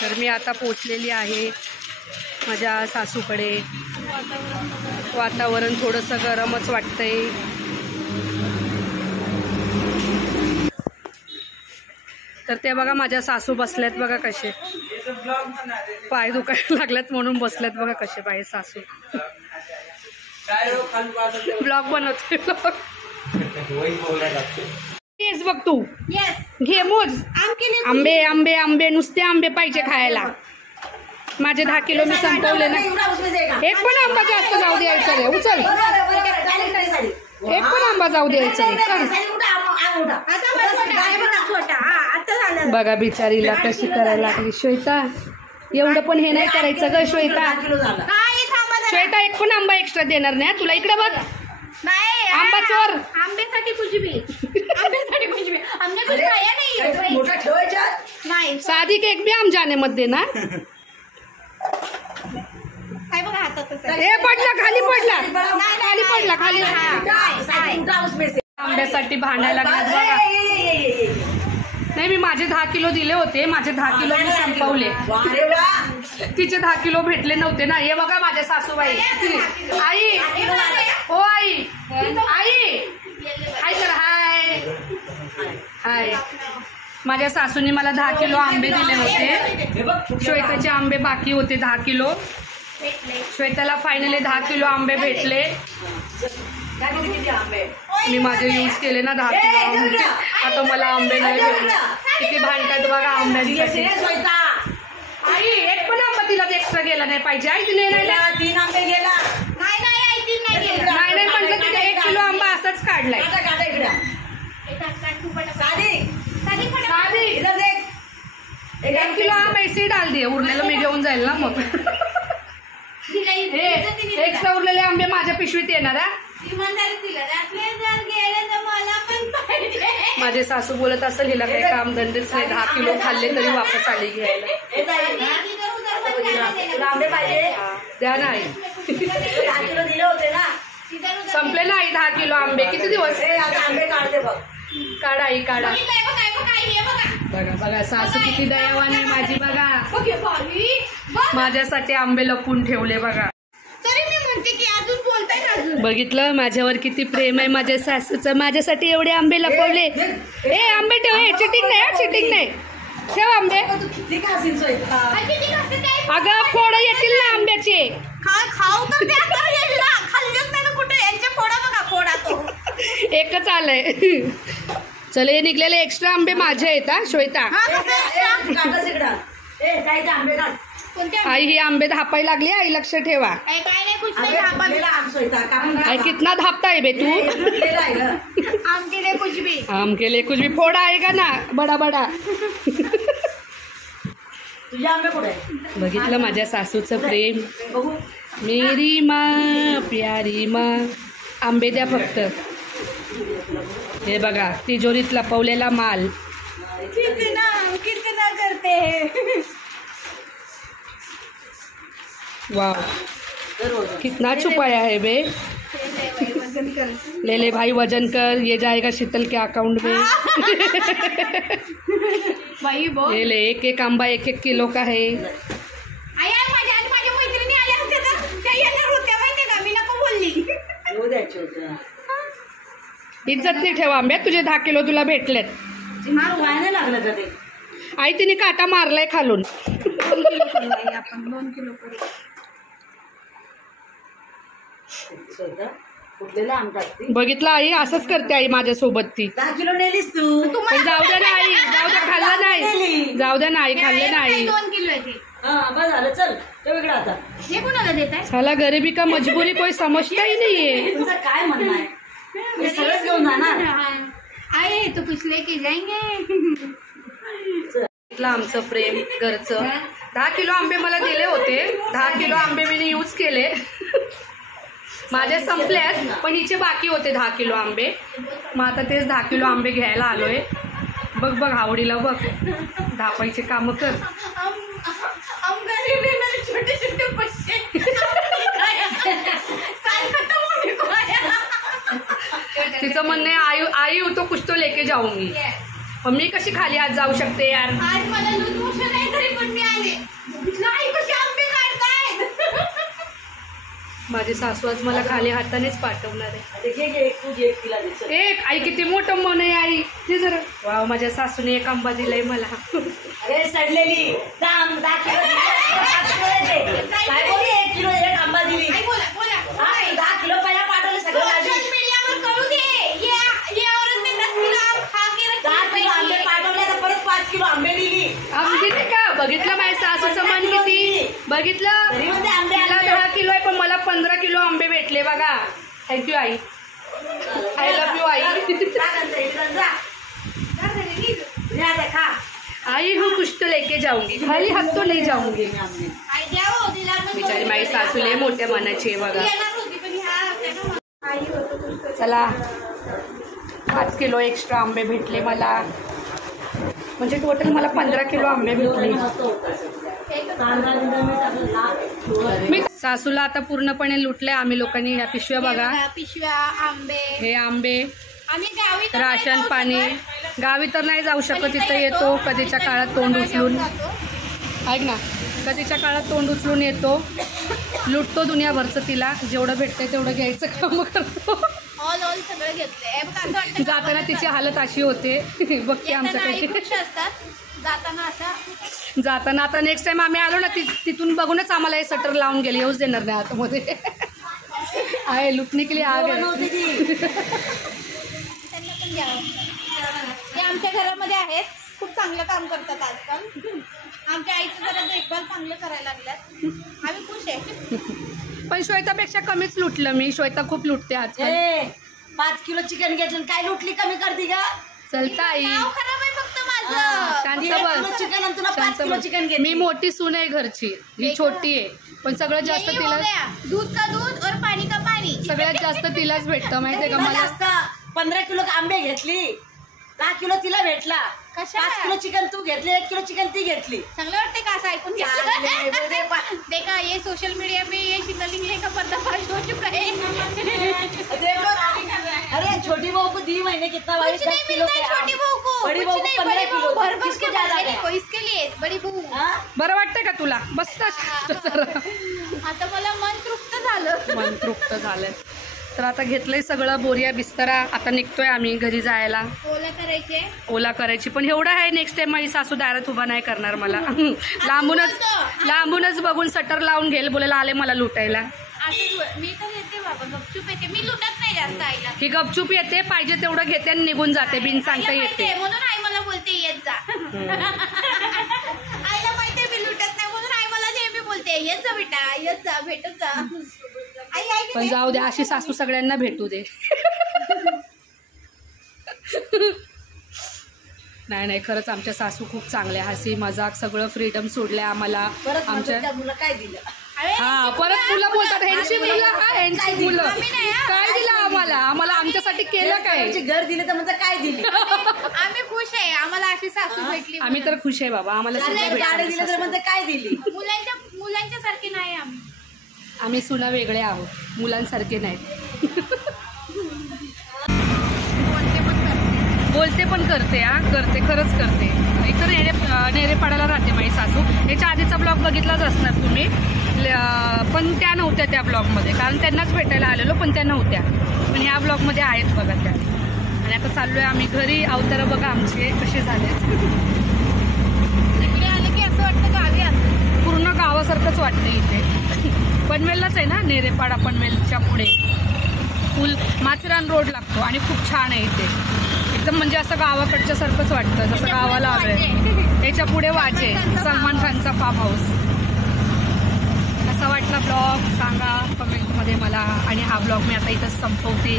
तर मी आता पोचलेली आहे माझ्या सासूकडे. वातावरण थोडंसं गरमच वाटतंय. तर ते बघा माझ्या सासू बसल्यात बघा कसे, पाय दुखायला लागल्यात म्हणून बसल्यात बघा कसे पाय सासू. ब्लॉग बनवते तेच बघ तू. घे मोज. आंबे आंबे आंबे नुसते आंबे पाहिजे खायला. माझे 10 किलो मी संपवले ना. एक पण आंबा जास्त जाऊ द्यायचा रे. उचल. एक पण आंबा जाऊ द्यायचा रे. बघा बिचारीला कशी करायला लागली. श्वेता एवढं पण हे नाही करायचं ग श्वेता. श्वेता एक पण आंबा एक्स्ट्रा देणार नाही तुला. इकडे बघ. आंबा चोर. आंब्यासाठी कुछ भी. आंब्यासाठी कुछ भी. हमने कुछ खाया नहीं. साधी केक भी हम जाने मत देना. काय बघा हातातच. हे पडला खाली. पडला खाली. पडला खाली. आंब्यासाठी भांडायला लागतात बघा. नाही मी माझे 10 किलो दिले होते. माझे 10 किलो मी संपवले. तिचे 10 किलो भेटले नव्हते ना. हे बघा माझ्या सासूबाई. आई ओ आई. आई हाय कर. हाय हाय. माझ्या सासूने मला 10 किलो आंबे दिले होते. श्वेताचे आंबे बाकी होते 10 किलो. श्वेताला फायनली 10 किलो आंबे भेटले. मी माझे यूज केले ना 10 किलो आंबे. आता मला आंबे नाही भेटले. किती भांडतात बघा आंब्यांसाठी. आई एक पण आंबा तिला एक्स्ट्रा गेला नाही पाहिजे. आई तिने 3 आंबे गेला. नाही म्हटलं तिने 1 किलो आंबा असाच काढलाय. 1 किलो आंबा ऐसे डाल दिए. उरलेलं मी घेऊन जाईल ना मग. एक्स्ट्रा उरलेले आंबे माझ्या पिशवीत येणार आहे. माझे सासू बोलत असेल हिला काही काम धंदेच नाही. 10 किलो खाल्ले तरी वापस आली घ्यायला. द्या नाही. 10 किलो दिले होते ना. संपले नाही 10 किलो आंबे. किती दिवस आंबे काढते बघ. काढा आई काढा. बघा बघा सासू किती दयावान आहे माझी. बघा माझ्यासाठी आंबे लपून ठेवले बघा. बघितलं माझ्यावर किती प्रेम आहे माझ्या सासूचं. माझ्यासाठी एवढे आंबे लपवले. ए आंबे ठेव. चिटिंग नाही. चिटिंग नाही. ठेव आंबे. अगं फोड येतील ना आंब्याचे. खाऊ तर खाल्लेच नाही कुठे. यांचे फोडा बघा. फोडा तो एकच आलंय. चल हे निघलेले एक्स्ट्रा आंबे माझे आहेत हा श्वेता. आई ही आंबे धापायला लागली. आई लक्ष ठेवा. आई कितना धापता है बे तू. आम केले कुछ भी फोड़ा आएगा ना बडा बडा. बघितलं माझ्या सासूचं प्रेम. मेरी माँ प्यारी माँ. आंबे द्या फक्त. हे बघा तिजोरीत लपवलेला माल. कितना करते हैं. वाह कितना छुपाया है बे. ले ले भाई वजन कर. ये जाएगा शीतल के अकाउंट में. ये ले एक आंबा 1 किलो का है. इज्जत नाही ठेवा आंब्यात. तुझे 10 किलो तुला भेटलेत. आई तिने काटा मारलाय खालून. 2 किलो बघितलं आई असंच करते आई माझ्यासोबत. ती 10 किलो नेलीस तू. पण जाऊ द्या ना आई. जाऊ द्या खाल्लं नाही. जाऊ द्या ना आई खाल्ले नाही. 2 किलो झालं. चल ते वेगळं आता. हे कोणाला देत आहे. साला गरीबी का मजबुरी कोई समजता ही नाहीये. तुमचं काय म्हणणं आहे. हे सगळंच घेऊन जाणार आहे. तो कुछ लेके जाएंगे. आमचं प्रेम घरचं. 10 किलो आंबे मला दिले होते. 10 किलो आंबे मी यूज केले. माझे संपल्यात पण हिचे बाकी होते 10 किलो आंबे. मग आता तेच 10 किलो आंबे घ्यायला आलोय. बघ बघ आवडीला बघ. धापायचे काम कर. छोटे छोटे पैसे. तिचं म्हणणे आई तो कुछ तो लेके जाऊंगी. पण मी कशी खाली आज जाऊ शकते यार. आज मला लूज मोशन आहे तरी पण मी माझी सासू आज मला खाली हातानेच पाठवणार आहे. एक आई किती मोठं मन आहे आई ते जरा. वाव, माझ्या सासूने एक आंबा दिलाय मला. अरे सडलेली 10 किलो एक आंबा दिली. 10 किलो पहिला पाठवले सगळं. सोशल मीडियावर करू दे. ये औरत ने 10 किलो आम खा के 10 किलो आंबे पाठवले तर परत 5 किलो आंबे दिली. आंबे दिले का? बघितलं माझ्या सासूचं मन किती. बघितलं, तिला 10 किलो आहे पण मला 15 किलो आंबे भेटले बघा. थँक्यू आई. आय लव्ह यू आई. आई हूँ कुछ तो लेके जाऊंगी, खाली हाथ तो नहीं जाऊंगी. बिचारी माझी सासू लय मोठ्या मनाची आहे बघा. चला 5 किलो एक्स्ट्रा आंबे भेटले मला, म्हणजे टोटल मला 15 किलो आंबे भेटले. मी सासूला आता पूर्णपणे लुटले आम्ही लोकांनी. ह्या पिशव्या बघा, पिशव्या आंबे, हे आंबे, आम्ही गावी राशन पाणी. गावी तर नाही जाऊ शकत, तिथं येतो कधीच्या काळात तोंड उचलून. ऐक ना, कधीच्या काळात तोंड उचलून येतो, लुटतो दुनियाभरचं. तिला जेवढं भेटतंय तेवढं घ्यायचं काम करतो. ऑल सगळं घेतलंय. जाताना तिची हालत अशी होते बघते आमच्याकडे. जाताना आता नेक्स्ट टाइम आम्ही आलो ना तिथून बघूनच आम्हाला हे शटर लावून गेले, येऊच देणार नाही आतमध्ये. आहे लुटणे के लिए आ गए. ते आमच्या घरामध्ये आहेत, खूप चांगलं काम करतात आजकाल. आमच्या आईचं जरा देखभाल चांगलं करायला लागल्यात, आम्ही खुश आहे. पण श्वेतापेक्षा कमीच लुटलं मी. श्वेता खूप लुटते आजकाल. 5 किलो चिकन घेतलं काय लुटली कमी करते का? चलता आई, नाव खराब आहे फक्त माझं. शांत बस, चिकन आणि तुला 5 शांत किलो बस. चिकन घेतली. मी मोठी सून आहे घरची, ही छोटी आहे, पण सगळ्यात जास्त तिला, दूध का दूध और पाणी का पाणी, सगळ्यात जास्त तिलाच भेटतं माहितीये का मला. 15 किलो आंबे घेतली, 10 किलो तिला भेटला. 5 किलो चिकन तू घेतली, 1 किलो चिकन ती घेतली. चांगलं वाटते का असं ऐकून? देखा ये सोशल मीडिया पे ये शिकलिंग का पर्दाफाश हो चुका है. अरे छोटी बहू को 2 महीने कितना कुछ नहीं मिलता है. छोटी बहू को बड़ी बहू को 15 किलो भरभर के ज्यादा है इसके लिए. बड़ी बहू बरं वाटतंय का तुला? बस आता मला मन तृप्त झालं. मन तृप्त झालंय. तर आता घेतलंय सगळं, बोरिया बिस्तरा. आता निघतोय आम्ही घरी जायला. ओला करायची, पण एवढं आहे नेक्स्ट टाइम माझी सासू दारात उभा नाही करणार मला. लांबूनच बघून शटर लावून घेईल, बोलायला आले मला लुटायला. मी तर येते बाबा, गपचूप येते, मी लुटत नाही जास्त आईला. ही गपचूप येते, पाहिजे तेवढं घेते आणि निघून जाते, बिन सांगता येते. म्हणून आई मला बोलते येत जा. आईला माहितीये मी लुटत नाही, म्हणून आई मला नेहमी बोलते येत जा बेटा, येत जा, भेटत जा. पण जाऊ दे, अशी सासू सगळ्यांना भेटू दे. नाही खरंच आमच्या सासू खूप चांगल्या, हसी मजाक सगळं फ्रीडम सोडले आम्हाला. आमच्या मुलं काय दिलं? हा, परत मुलं बोलतात ह्यांची मुलं ह्यांची मुलं काय दिलं आम्हाला आमच्यासाठी केलं काय? घर दिलं तर म्हणजे काय दिली? आम्ही खुश आहे, आम्हाला अशी सासू भेटली. आम्ही तर खुश आहे बाबा, आम्हाला दिलं तर म्हणजे काय दिली? मुलांच्या सारखी नाही आम्ही सुना वेगळे आहोत, मुलांसारखे नाहीत. बोलते पण करते, करते, खरंच करते. इतर नेरेपाड्याला राहते माझी सासू. याच्या आधीचा ब्लॉग बघितलाच असणार तुम्ही, पण त्या नव्हत्या त्या ब्लॉगमध्ये, कारण त्यांनाच भेटायला आलेलो पण त्या नव्हत्या. पण ह्या ब्लॉगमध्ये आहेत बघा त्या. आणि आता चाललोय आम्ही घरी. अवतार बघा आमचे कसे झाले. इकडे आले की असं वाटतं गावी आलं, पूर्ण गावासारखंच वाटतं इथे. पनवेललाच आहे ना नेरेपाडा, पनवेलच्या पुढे पूल माथेरान रोड लागतो आणि खूप छान आहे इथे. एकदम म्हणजे असं गावाकडच्या सारखंच वाटतं, जसं गावाला आलोय. त्याच्या पुढे वाजे, सलमान खानचा फार्म हाऊस. कसा वाटला ब्लॉग सांगा कमेंटमध्ये मला. आणि हा ब्लॉग मी आता इथं संपवते.